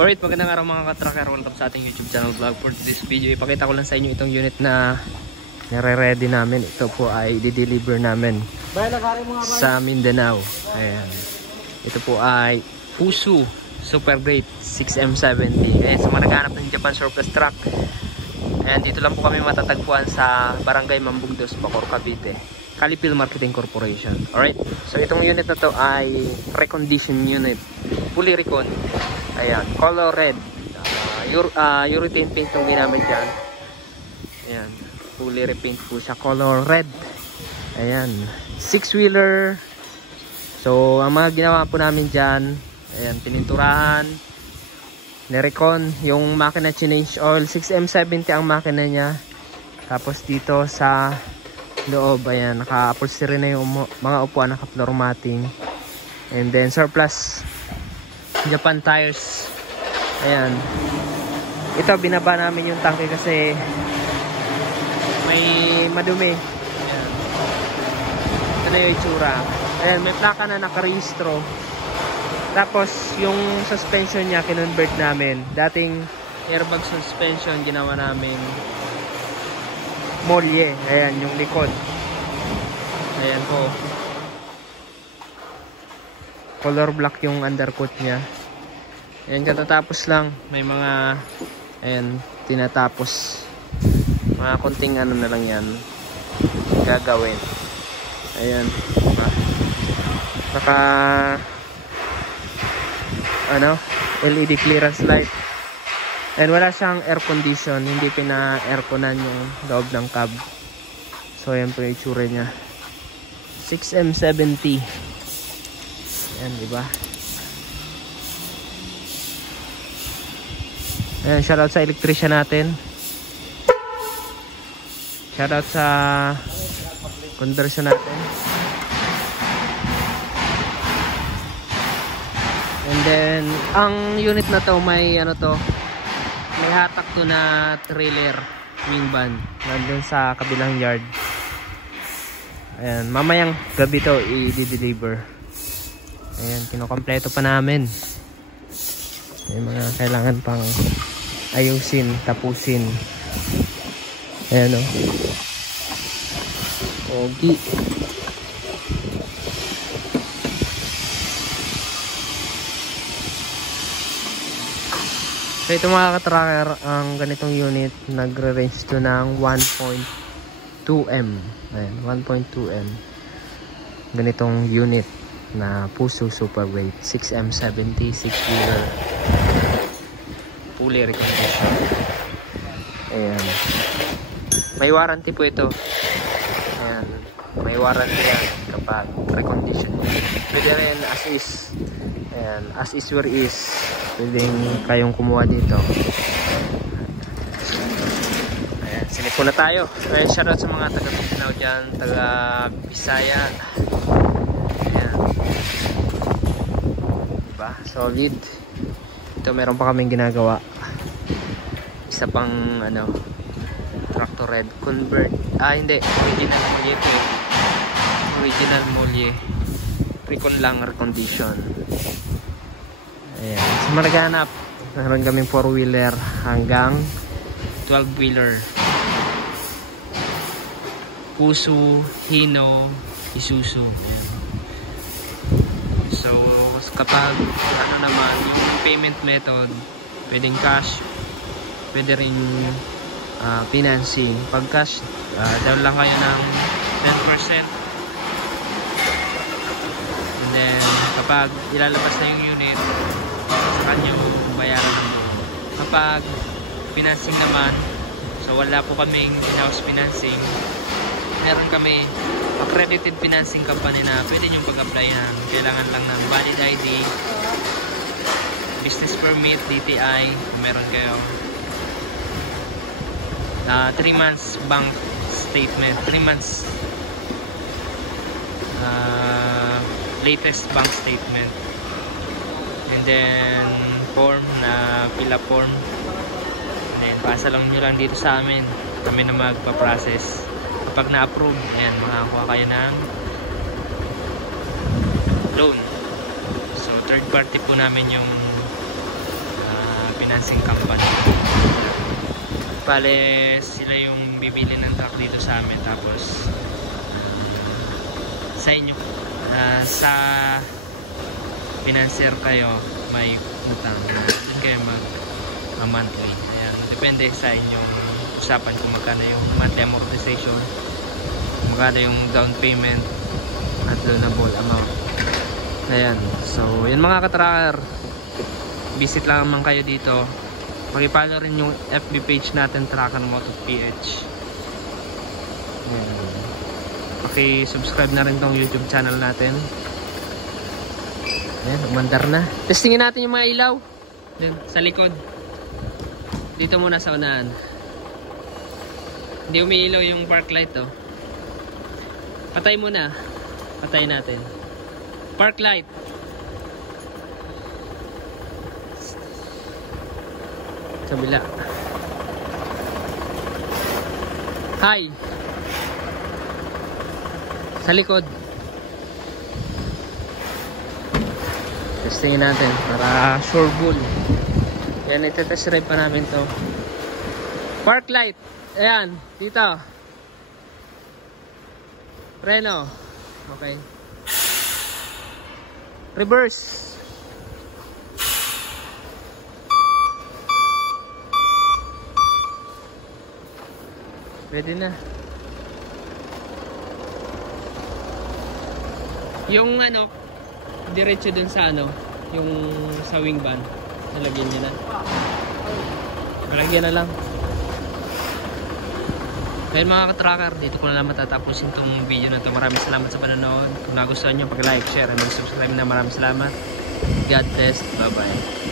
Alright, magandang araw mga ka-tracker. Welcome sa ating YouTube channel vlog. For this video, ipakita ko lang sa inyo itong unit na nare-ready namin. Ito po ay di-deliver namin sa Mindanao. Ayan. Ito po ay Fuso Super Great 6M70. Ayan, sa mga naghahanap ng Japan surplus truck. Ayan, dito lang po kami matatagpuan sa Barangay Mambugdos, Bacoor, Cavite. Calipil Marketing Corporation. Alright, so itong unit na to ay recondition unit. Fully recon. Ayan, color red. Urethane paint yung ginamit dyan. Ayan, fully repaint po siya. Color red. Ayan, 6-wheeler. So, ang mga ginawa po namin dyan, ayan, pininturahan, nirecon, yung makina change oil. 6M70 ang makina niya. Tapos dito sa loob, ayan, naka-upholstery na yung mga upuan, naka-floor matting. And then, surplus Japan tires. Ayan. Ito, binaba namin yung tangke kasi may madumi. Ayan. Ito na yung itsura. Ayan, may plaka na nakarehistro. Tapos, yung suspension niya, kinonvert namin. Dating airbag suspension, ginawa namin molye. Ayan, yung likod. Ayan po. Color black yung undercoat niya. Ayan, katatapos lang. May mga, ayan, tinatapos. Mga konting ano na lang yan gagawin. Ayan. Naka ano, LED clearance light. And wala siyang air condition. Hindi pina-airconan yung loob ng cab. So, ayan po yung itsura niya. 6M70. Ayan, diba? Ayan, shoutout sa electrician natin. Shoutout sa conversion natin. And then, ang unit na to may ano to, may hatak to na trailer wing van nandun sa kabilang yard. Ayan, mamayang gabi to i-deliver. Ayan, kinokompleto pa namin. May mga kailangan pang ayusin, tapusin. Ayan o. Ogi. So ito mga ka-tracker, ang ganitong unit nagre-range to ng 1.2M. Ayan, 1.2M. Ganitong unit na Fuso Super Great 6M70 6-wheeler fully recondition. Ayan, may warranty po ito. Ayan, may warranty yan kapag recondition. Pwede rin as is. Ayan, as is where is. Pwedeng kayong kumuha dito. Ayan, sinipo na tayo. Ayan, shoutout sa mga taga Mindanao dyan, taga Bisaya. Diba? Solid. Ito meron pa kaming ginagawa. Isa pang ano, tractor red convert. Hindi, original molye ito. Original molye. Recon lang, recondition. Ayan. Sa Maraganap, meron kaming 4-wheeler hanggang 12-wheeler. Fuso, Hino, Isuzu. Ayan. So, kapag ano naman, yung payment method, pwedeng cash, pwede rin financing. Pag cash, down lang kayo ng 10%. And then, kapag ilalabas na yung unit, sa kanya mo bayaran ng buo. Kapag financing naman, so wala po kaming in-house financing, meron kami accredited financing company na pwede nyo pag-applyan. Kailangan lang ng valid ID, business permit, DTI, meron kayo 3 months bank statement, 3 months latest bank statement, and then form na fill up form, and then pasa lang nyo lang dito sa amin, kami na magpa-process. Kapag na-approve, ayan, makakuha kayo ng loan. So third party po namin yung financing company. Bale, sila yung bibili ng truck dito sa amin. Tapos, sa inyo, sa financier kayo, may utang. Doon kayo mag-monthly. Ayan. Depende sa inyong usapan kung magkano yung monthly amortization, magkano yung down payment, at loanable amount. Ayan. So, yun mga ka-tracker. Visit lang naman kayo dito. Paki-follow rin yung FB page natin, Tracker Moto PH. Paki-subscribe na rin tong YouTube channel natin. Ayan, umandar na. Testingin natin yung mga ilaw. Dun, sa likod. Dito muna sa unahan. Hindi umiilaw yung park light, oh. Patay muna. Patay natin. Park light. Kabila. Hi. Sa likod. Testingin natin para sure bull. Yan, itetest drive pa namin to. Park light. Ayan, dito. Preno. Okay. Reverse. Pwede na. Yung ano, diretso dun sa ano, yung sa wing van, nalagyan nyo na. Nalagyan na lang. Kaya mga ka-tracker, dito ko na lang matatapusin itong video na ito. Maraming salamat sa panonood. Kung nagustuhan nyo, pag-like, share, and subscribe na. Maraming salamat. God bless. Bye-bye.